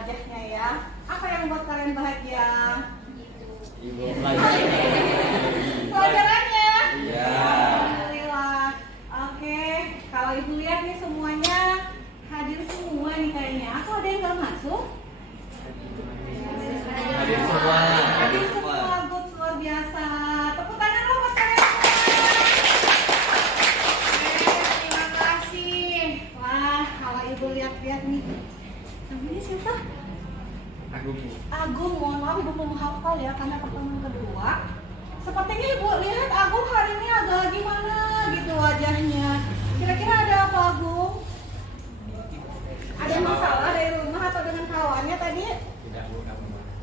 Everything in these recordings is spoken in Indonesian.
wajahnya ya. Apa yang membuat kalian bahagia? Ibu pelajarannya. Pelajarannya? Iya. Alhamdulillah. Oke, kalau ibu lihat nih semuanya hadir semua nih kayaknya. Aku ada yang nggak masuk? Hadir semua. Hadir semua, good, luar biasa. Tepuk tangan dong buat kalian semua. Oke, terima kasih. Wah, kalau ibu lihat-lihat nih, namanya siapa? Agung, mohon maaf ibu belum hafal ya karena pertemuan kedua. Sepertinya ibu lihat Agung hari ini agak gimana gitu wajahnya. Kira-kira ada apa Agung? Ada masalah dari rumah atau dengan kawannya tadi? Tidak, bukan.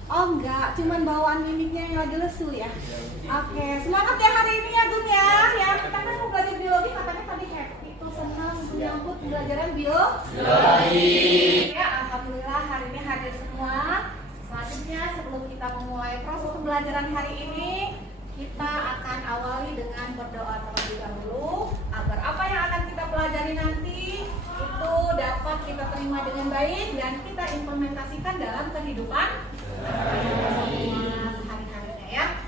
Oh enggak, cuman bawaan mimiknya yang lagi lesu ya. Oke, semangat ya hari ini ya Gung ya. Ya kita kan mau belajar biologi katanya tadi happy tuh senang menyambut pembelajaran biologi. Ya alhamdulillah hari ini hadir semua. Selanjutnya sebelum kita memulai proses pembelajaran hari ini, kita akan awali dengan berdoa terlebih dahulu agar apa yang akan kita pelajari nanti itu dapat kita terima dengan baik dan kita implementasikan dalam kehidupan sehari-harinya ya.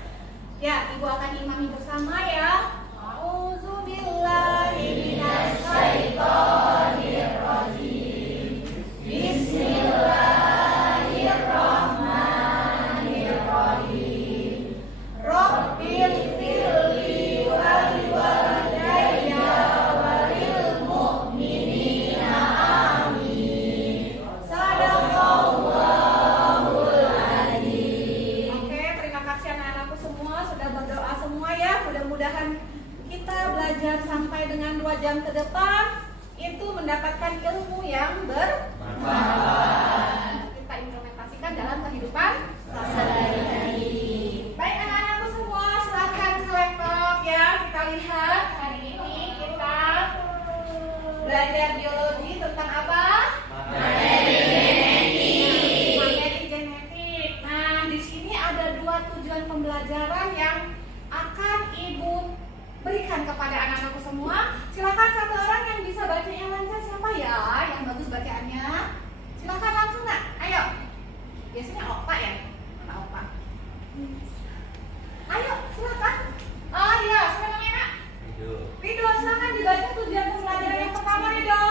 Ya, ibu akan imami bersama ya. Auzubillahi minasyaitonirrajim. Bismillahirrahmanirrahim. Rabbil firli wal walidayya walil mu'minina amin. Sadaqallahul adzim. Oke, terima kasih anak-anakku semua sudah berdoa semua ya. Mudah-mudahan kita belajar sampai dengan 2 jam ke depan itu mendapatkan ilmu yang bermanfaat. Kita implementasikan dalam kehidupan sehari-hari. Baik anak-anakku semua, silahkan ke laptop ya. Kita lihat hari ini kita belajar biologi tentang apa? Materi genetik. Nah, di sini ada 2 tujuan pembelajaran yang akan ibu berikan kepada anak-anakku semua. Silakan satu orang yang bisa bacanya lancar, siapa ya yang bagus bacaannya? Silakan langsung nak, ayo. Biasanya opa ya, mana opa? Ayo, silakan. Oh iya, siapa namanya nak? Rido, silakan dibaca tujuan pembelajaran yang pertama Rido.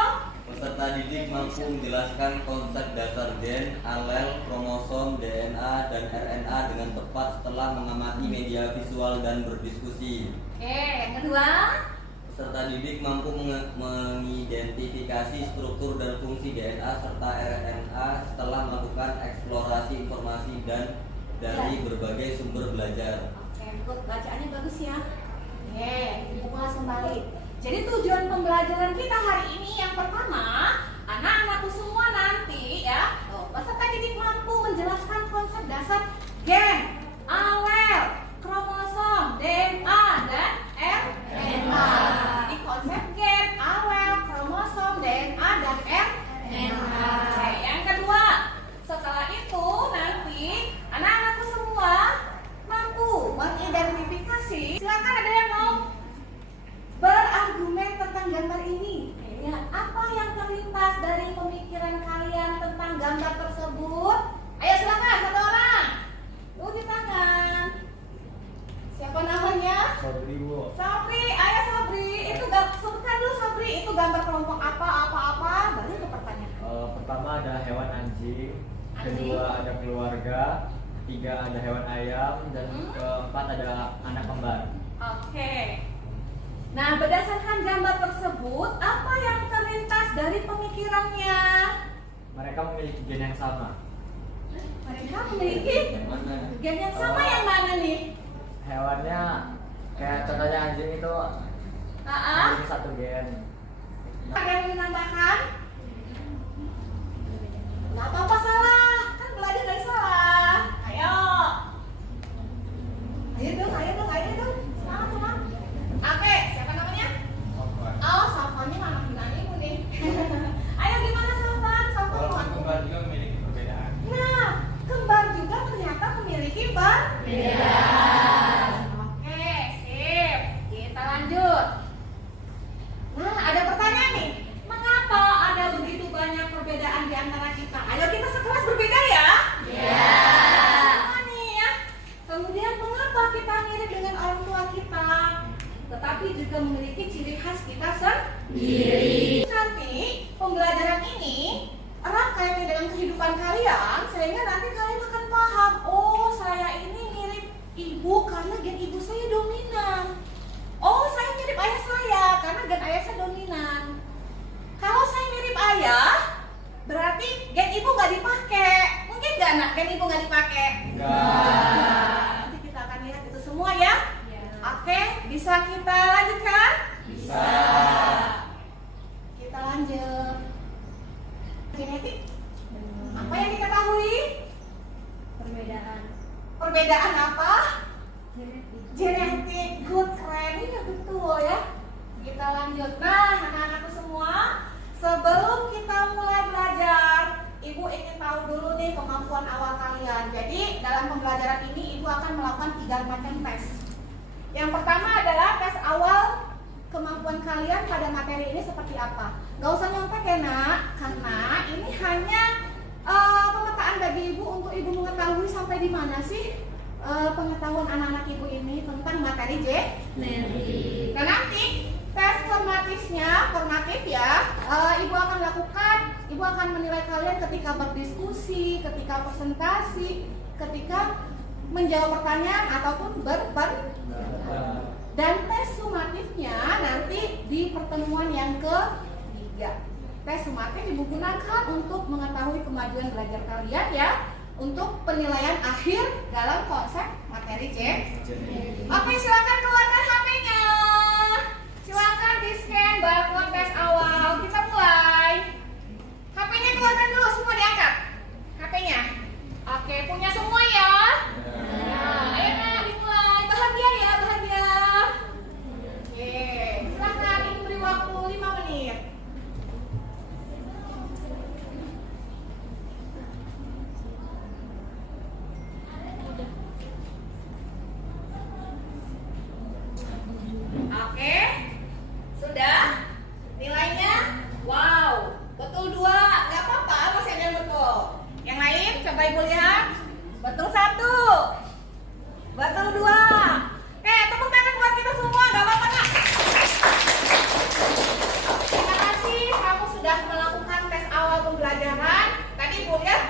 Peserta didik mampu menjelaskan konsep dasar gen, alel, kromosom, DNA, dan RNA dengan tepat setelah mengamati media visual dan berdiskusi. Oke, yang kedua. Peserta didik mampu mengidentifikasi struktur dan fungsi DNA serta RNA setelah melakukan eksplorasi informasi dan dari berbagai sumber belajar. Oke, good. Bacaannya bagus ya. Oke, ibu ulas kembali. Jadi tujuan pembelajaran kita hari ini yang pertama, anak-anakku semua nanti ya, peserta didik mampu menjelaskan konsep dasar gen, alel, kromosom, DNA, dan RNA. Jadi konsep gen, alel, kromosom, DNA, dan RNA. Yang kedua, setelah itu nanti anak-anakku semua mampu mengidentifikasi. Silakan ada yang mau berargumen tentang gambar ini. Ya, apa yang terlintas dari pemikiran kalian tentang gambar tersebut? Ayo silakan satu orang. Di tangan. Siapa namanya? Sabri, Bu. Sabri, ayo Sabri. Itu sebutkan dulu Sabri, itu gambar kelompok apa? Baru itu pertanyaan. Pertama ada hewan anjing, Anjing. kedua ada keluarga, ketiga ada hewan ayam, dan keempat ada anak kembar. Oke. Nah, berdasarkan gambar tersebut, apa yang terlintas dari pemikirannya? Mereka memiliki gen yang sama. Mereka memiliki Yang mana? gen yang sama yang mana nih? Hewannya kayak contohnya anjing itu memiliki satu gen. Ada yang ingin menambahkan? Nggak apa-apa salah, kan belajar dari salah. Ayo. Ayo dong. Semangat. Oke, siapa namanya? Oh, Safanya mana bilang ibu nih. Ayo gimana Safan? Safan Kembar juga memiliki perbedaan. Nah, kembar juga ternyata memiliki perbedaan. Oke, sip. Kita lanjut. Nah, ada pertanyaan nih. Mengapa ada begitu banyak perbedaan di antara kita? Ayo kita sekelas sehingga nanti kalian akan paham, oh saya ini mirip ibu karena gen ibu saya dominan. Oh saya mirip ayah saya karena gen ayah saya dominan. Kalau saya mirip ayah, berarti gen ibu nggak dipakai. Mungkin nggak nak gen ibu nggak dipakai? Nanti kita akan lihat itu semua ya. Oke, bisa kita lanjutkan? Bisa. Kita lanjut. Genetik. Apa yang diketahui? Perbedaan apa? Genetik. Good, keren. Ini betul ya. Kita lanjut. Nah, anak-anakku semua, sebelum kita mulai belajar, Ibu ingin tahu dulu nih kemampuan awal kalian. Jadi, dalam pembelajaran ini Ibu akan melakukan 3 macam tes. Yang pertama adalah tes awal kemampuan kalian pada materi ini seperti apa. Gak usah nyontek ya nak, karena ini hanya pemetaan bagi Ibu untuk Ibu mengetahui sampai di mana sih pengetahuan anak-anak Ibu ini tentang materi genetik. Dan nanti tes formatif ya, Ibu akan lakukan, Ibu akan menilai kalian ketika berdiskusi, ketika presentasi, ketika menjawab pertanyaan ataupun dan tes sumatifnya nanti di pertemuan yang ketiga. Tes sumatif Ibu gunakan untuk mengetahui kemajuan belajar kalian ya, untuk penilaian akhir dalam konsep materi genetik. Oke, silakan keluarkan HP-nya. Silakan di-scan barcode tes awal. Kita mulai. HP-nya keluarkan dulu, semua diangkat. HP-nya. Oke, punya semua ya. Nah, ayo nak dimulai. Bahagia ya, bahagia. Oke, silakan Ibu beri waktu 5 menit. Oke, sudah. Nilainya, wow, betul 2, nggak apa-apa, masih ada yang betul. Yang lain, coba Ibu lihat. Betul 1, betul 2. Oke, tepuk tangan buat kita semua, nggak apa-apa nak. Terima kasih, kamu sudah melakukan tes awal pembelajaran. Tadi Ibu lihat,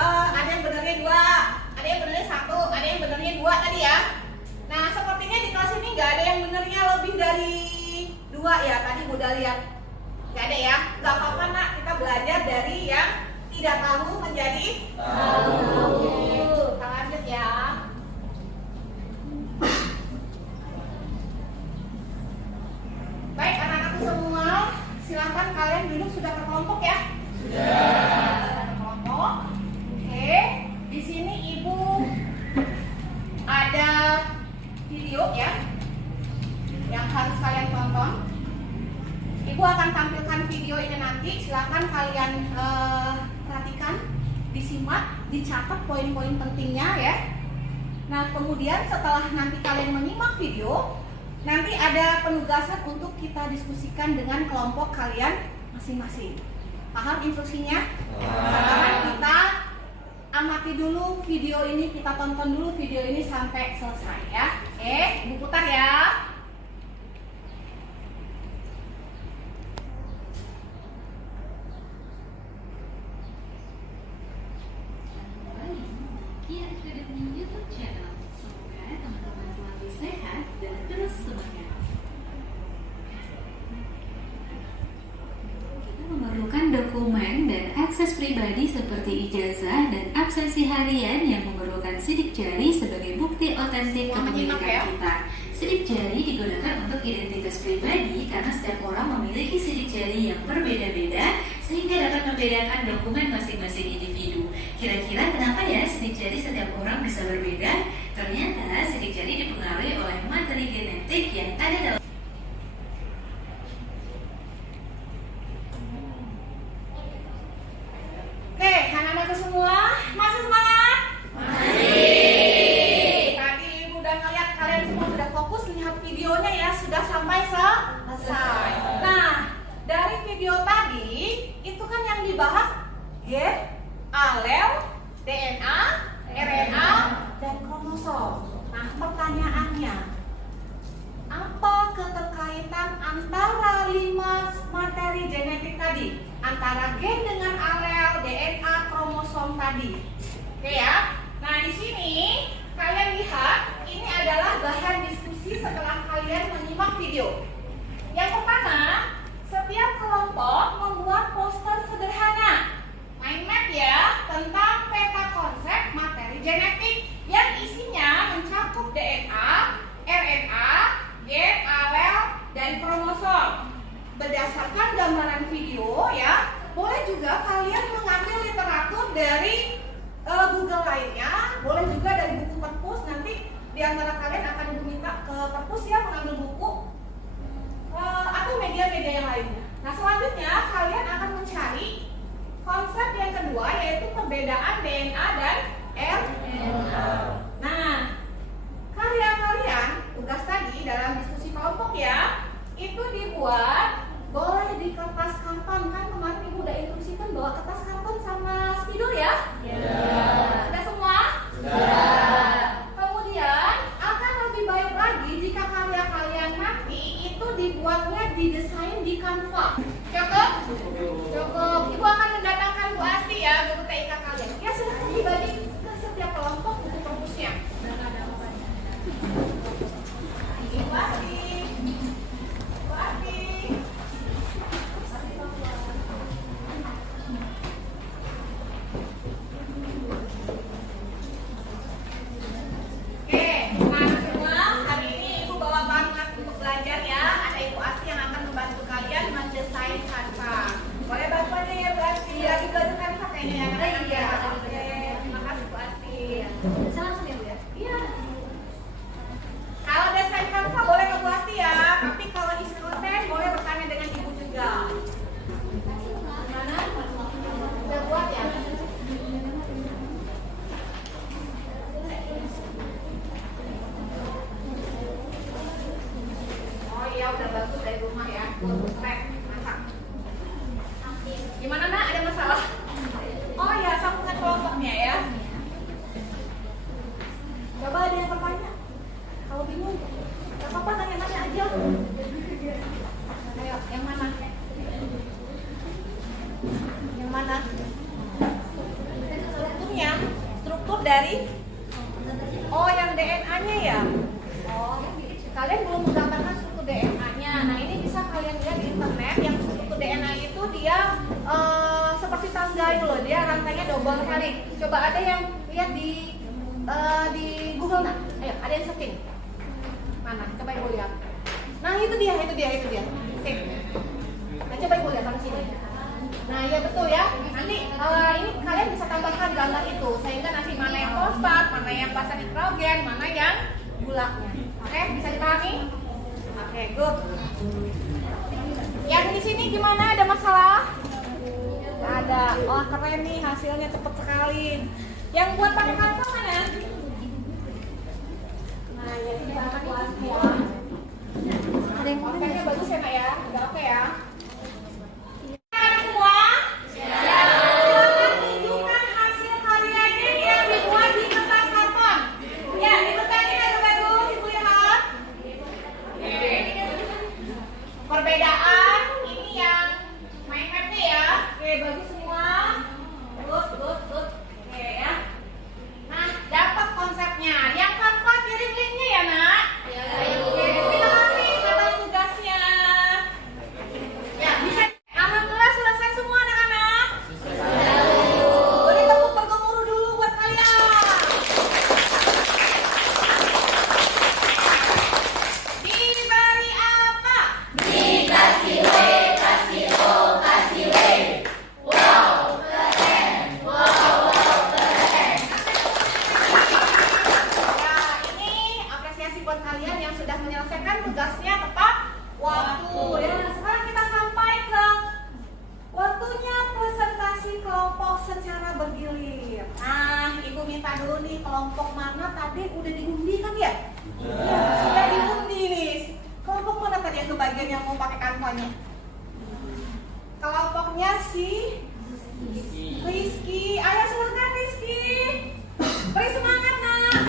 ada yang benernya 2, ada yang benernya 1, ada yang benernya 2 tadi ya. Nah, sepertinya di kelas ini nggak ada yang benernya lebih dari 2 ya. Tadi udah lihat, nggak ada ya. Nggak apa-apa nak, kita belajar dari yang tidak tahu menjadi tahu. Kita lanjut ya. Baik anak-anakku semua, silakan kalian duduk sudah berkelompok ya. Sudah berkelompok. Oke, di sini Ibu ada video ya yang harus kalian tonton. Ibu akan tampilkan video ini nanti. Silakan kalian perhatikan, disimak, dicatat poin-poin pentingnya ya. Nah, kemudian setelah nanti kalian menyimak video, nanti ada penugasan untuk kita diskusikan dengan kelompok kalian masing-masing. Paham instruksinya? Sekarang kita amati dulu video ini, kita tonton dulu video ini sampai selesai ya. Oke, Ibu putar ya. YouTube channel. Semoga teman-teman selalu sehat dan terus semangat. Kita memerlukan dokumen dan akses pribadi seperti ijazah dan absensi harian yang memerlukan sidik jari sebagai bukti otentik kepemilikan kita. Sidik jari digunakan untuk identitas pribadi karena setiap orang memiliki sidik jari yang berbeda-beda sehingga dapat membedakan dokumen masing-masing individu. Kira-kira kenapa ya sidik jari setiap orang bisa berbeda? Ternyata sidik jari dipengaruhi oleh materi genetik yang ada dalam. Oke, anak-anakku semua, masih semangat? Masih. Tadi Ibu udah ngeliat kalian semua sudah fokus lihat videonya ya, sudah sampai selesai. Nah, dari video tadi itu kan yang dibahas gen, alel, DNA, RNA, dan kromosom. Nah, pertanyaannya, apa keterkaitan antara 5 materi genetik tadi? antara gen dengan alel DNA kromosom tadi. Oke ya. Nah, di sini kalian lihat ini adalah bahan diskusi setelah kalian menyimak video. Yang pertama, setiap kelompok membuat poster sederhana mind map ya tentang peta konsep materi genetik yang isinya mencakup DNA, RNA, gen, alel, dan kromosom. Berdasarkan gambaran video ya, boleh juga kalian mengambil literatur dari Google lainnya, boleh juga dari buku perpus. Nanti di antara kalian akan diminta ke perpus ya mengambil buku atau media-media yang lainnya. Nah, selanjutnya kalian akan mencari konsep yang kedua, yaitu perbedaan DNA dan RNA. Nah, karya kalian, tugas tadi dalam diskusi kelompok ya, itu dibuat boleh di kertas karton. Kan kemarin ibu udah instruksikan bawa kertas karton sama spidol ya? Sudah semua? Sudah. Kemudian akan lebih baik lagi jika karya kalian nanti itu dibuatnya didesain di Canva. Cukup? Cukup. Ibu akan mendatangkan Bu Asti ya, guru TIK kalian. Ya, silahkan dibagi ke setiap kelompok buku perpusnya. Ibu Asti. Bu Asti. Oke, nah semua hari ini Ibu bawa banget untuk belajar ya. Ada Ibu Asti yang akan membantu kalian mendesain Canva. Boleh bantuannya ya Bu Asti? Lagi belajar Canva kayaknya ya? Iya. Oke, terima kasih Bu Asti. Bisa langsung ya Bu ya? Iya. Kalau desain Canva boleh ke Bu Asti ya. Tapi kalau isi konten boleh bertanya dengan Ibu juga. Gimana? Udah buat ya? Oh iya, udah bagus dari rumah ya. Keren, mantap. Gimana nak? Ada masalah? Oh iya, sambungan kelompoknya ya. Coba ada yang bertanya. Kalau bingung, gak apa-apa, nanya-nanya aja. Ayo, yang mana? Yang mana? Strukturnya? Struktur dari? Oh, yang DNA-nya ya? Oh, kalian belum menggambarkan struktur DNA-nya. Nah, ini bisa kalian lihat di internet. Yang struktur DNA itu dia seperti tangga itu loh. Dia rantainya double helix. Coba ada yang lihat di Google nak? Ayo, ada yang searching. Mana? Coba ibu lihat. Nah, itu dia. Sip. Nah, coba ibu lihat sampai sini. Nah, ya betul ya. Nanti ini kalian bisa tambahkan gambar itu sehingga nanti mana yang fosfat, mana yang basa nitrogen, mana yang gulanya. Oke, bisa dipahami? Oke, good. Yang di sini gimana? Ada masalah? Nggak ada. Oh, keren nih hasilnya, cepet sekali. Yang buat pakai Canva mana? Nah, yang ini banget buat semua. Ada yang kontennya bagus ya, Kak ya? Udah oke ya? Semua? Silakan tunjukkan hasil karyanya yang dibuat di kertas karton. Ya, dibetulin bagus-bagus, Ibu lihat. Perbedaan ini yang mind map-nya ya. Oke, bagus semua. Good. Oke ya. Nah, dapat konsepnya. Yang Canva kirim linknya ya, Nak? Iya. Oke, terima kasih atas tugasnya. Ya, bisa. Alhamdulillah selesai semua anak-anak. Beri tepuk bergemuruh dulu buat kalian. Diberi apa? Dikasih W, kasih O, kasih W. Wow, keren. Wow, keren. Ya, ini apresiasi buat kalian yang sudah menyelesaikan tugasnya tepat waktu. Ya, sekarang kita sampai ke waktunya presentasi kelompok secara bergilir. Nah, Ibu minta dulu nih kelompok mana tadi udah diundi kan ya? Ya, sudah diundi nih. Kelompok mana tadi yang kebagian yang mau pakai kanvanya? Kelompoknya si Rizky. Ayo silahkan Rizky. Beri semangat nak.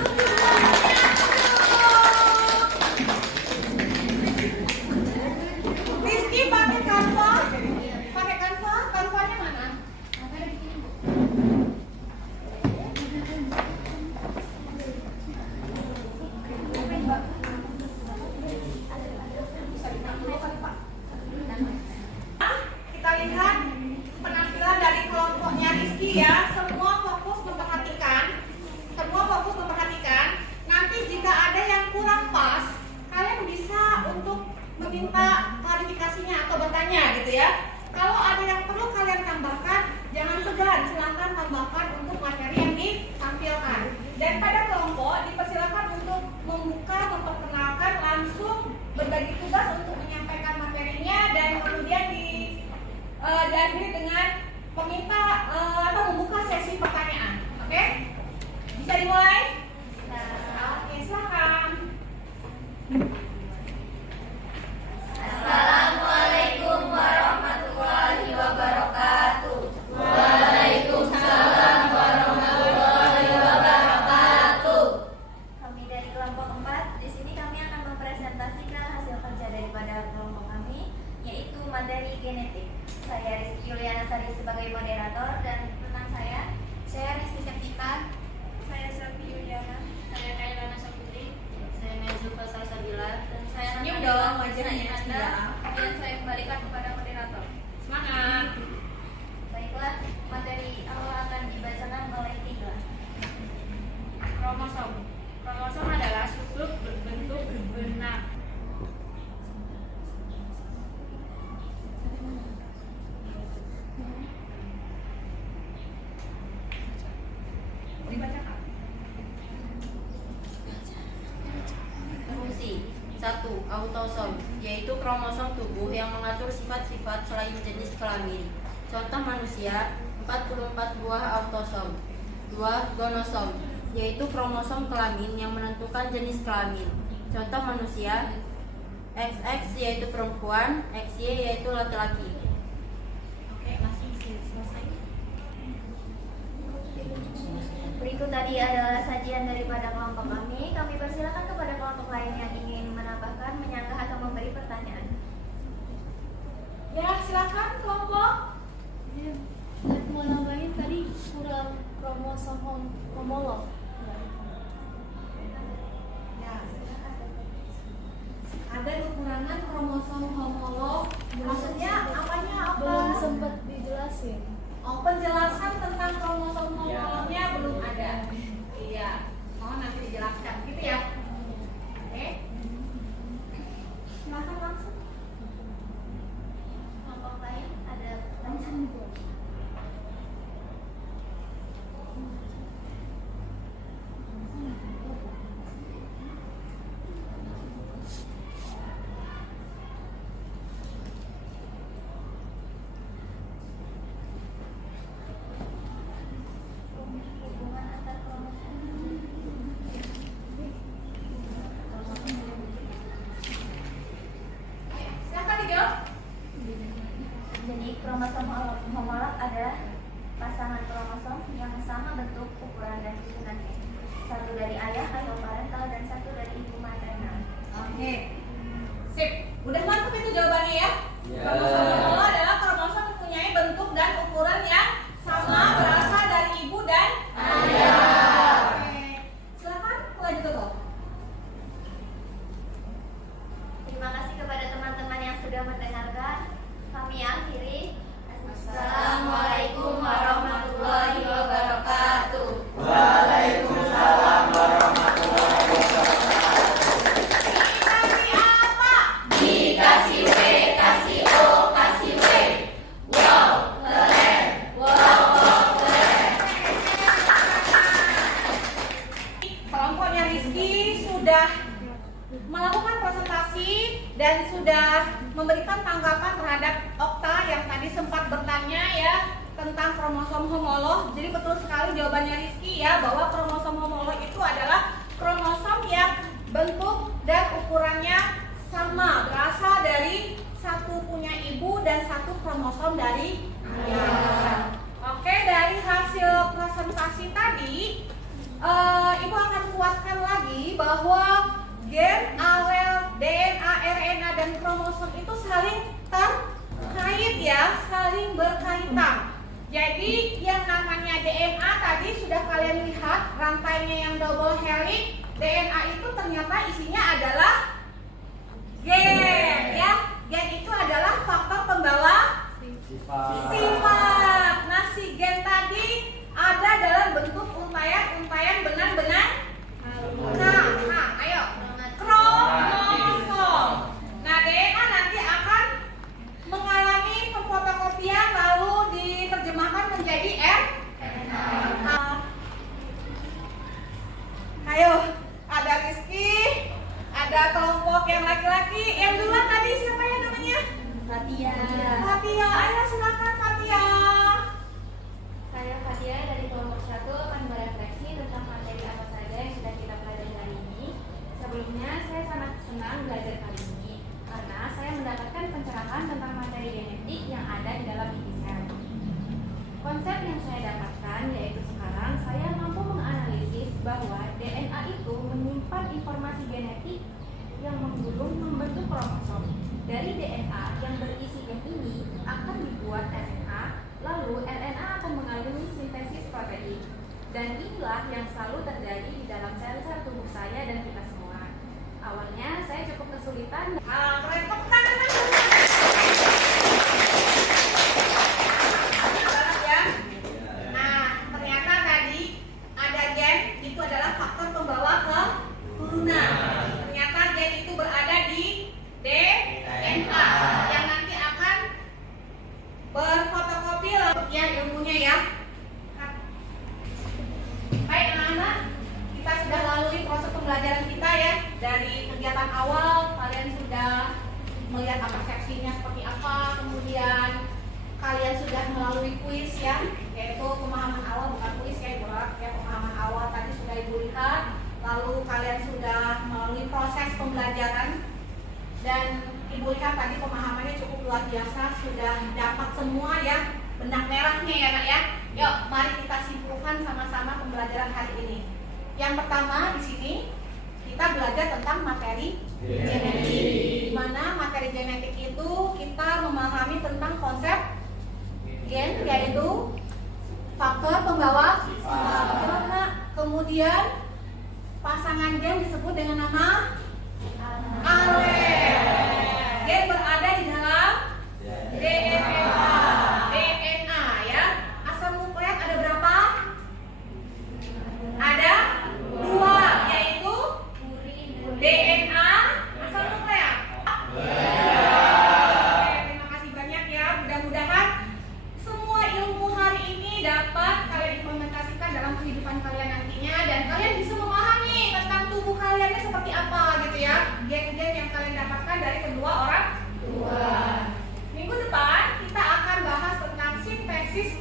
Rizky pakai Canva berbagi tugas untuk menyampaikan materinya dan kemudian diakhiri dengan meminta atau membuka sesi pertanyaan. Oke? Bisa dimulai? Oke, silakan. Assalamualaikum warahmatullahi wabarakatuh. Waalaikumsalam warahmatullahi wabarakatuh. Kami dari kelompok 4, di sini kami akan mempresentasikan hasil kerja daripada kelompok kami, yaitu materi genetik. Saya Rizky Yuliana Sari sebagai moderator dan tentang saya Rizky Septika, saya Selvi Yuliana, saya Kairana Saputri, saya Mezufa Salsabila, dan saya Senyum Nanda dong, Anda. wajahnya. Kemudian saya kembalikan kepada moderator. Semangat. Baiklah, materi awal akan dibacakan oleh Tiga. Kromosom. Kromosom adalah struktur berbentuk berbenah. Dibacakan. Fungsi 1. Autosom, yaitu kromosom tubuh yang mengatur sifat-sifat selain jenis kelamin. Contoh manusia, 44 buah autosom. 2. Gonosom, yaitu kromosom kelamin yang menentukan jenis kelamin. Contoh manusia, XX yaitu perempuan, XY yaitu laki-laki. Oke, langsung selesai. Berikut tadi adalah sajian daripada kelompok kami. Kami persilakan kepada kelompok lain yang ingin menambahkan, menyanggah atau memberi pertanyaan. Ya, silakan kelompok. Mau nambahin tadi kurang kromosom homolog. Ya, ada kekurangan kromosom homolog. Maksudnya apanya apa? Belum sempat dijelasin. Oh, penjelasan tentang kromosom homolognya belum ada. Iya. Oh, nanti dijelaskan gitu ya. Oke. Silakan langsung. Kelompok lain ada pertanyaan? Hubungan antar kromosom. Silakan dijawab. Jadi kromosom homolog adalah pasangan kromosom yang sama bentuk, ukuran, dan susunannya. Satu dari ayah atau parental dan satu dari ibu maternal. Oke. Sip. Udah mantap itu jawabannya ya? Ya. Kromosom homolog adalah kromosom mempunyai bentuk dan ukuran yang sama berasal dari ibu dan ayah. Oke. Silakan lanjut ke bawah. Terima kasih kepada teman-teman yang sudah mendengarkan. Kami akhiri. Assalamualaikum warahmatullahi wabarakatuh. Waalaikumsalam warahmatullahi wabarakatuh. Dikasih apa? Dikasih W, kasih O, kasih W. Wow, keren. Wow, wow, keren. Kelompoknya Rizky sudah melakukan presentasi dan sudah memberikan tanggapan terhadap Okta yang tadi sempat bertanya ya tentang kromosom homolog. Jadi betul sekali jawabannya Rizky ya, bahwa kromosom homolog itu adalah kromosom yang bentuk dan ukurannya sama, berasal dari satu punya ibu dan satu kromosom dari ayah. Oke, dari hasil presentasi tadi Ibu akan kuatkan lagi bahwa gen, alel, DNA, RNA, dan kromosom itu saling terkait ya, saling berkaitan. Jadi yang namanya DNA tadi sudah kalian lihat rantainya yang double helix. DNA itu ternyata isinya adalah gen ya. Gen itu adalah faktor pembawa sifat. Nah, si gen tadi ada dalam bentuk untayan-untayan benang-benang. Nah, ayo. Kromosom. Nah, DNA nanti akan mengalami pemfotokopian lalu diterjemahkan menjadi RNA. Ayo, ada Rizky, ada kelompok yang laki-laki, yang menyimpan informasi genetik yang menggulung membentuk kromosom. Dari DNA yang berisi gen ini akan dibuat RNA, lalu RNA akan mengalami sintesis protein. Dan inilah yang selalu terjadi di dalam sel-sel tubuh saya dan kita semua. Awalnya saya cukup kesulitan. Keren, tepuk tangan dulu. Banget ya. Nah, ternyata tadi ada gen itu adalah faktor pembawa keturunan. Ternyata gen itu berada di DNA yang nanti akan berfotokopi ya ilmunya ya. Baik anak-anak, kita sudah lalui proses pembelajaran kita ya. Dari kegiatan awal kalian sudah melihat persepsinya seperti apa, kemudian kalian sudah melalui kuis ya, yaitu pemahaman awal, bukan kuis ya, pemahaman awal tadi sudah ibu lihat. Lalu kalian sudah melalui proses pembelajaran dan ibu lihat tadi pemahamannya cukup luar biasa, sudah dapat semua ya benang merahnya ya nak ya. Yuk mari kita simpulkan sama-sama pembelajaran hari ini. Yang pertama di sini kita belajar tentang materi genetik, di mana materi genetik itu kita memahami tentang konsep gen, yaitu faktor pembawa sifat. Kemudian pasangan gen disebut dengan nama alel. Gen berada di dalam DNA ya. Asam nukleat ada berapa? Ada 2, yaitu DNA asam nukleat. Terima kasih banyak ya. Mudah-mudahan semua ilmu hari ini dapat kalian implementasikan dalam kehidupan kalian nantinya, dan kalian bisa memahami tentang tubuh kaliannya seperti apa gitu ya. Gen-gen yang kalian dapatkan dari kedua orang tua. Minggu depan kita akan bahas tentang sintesis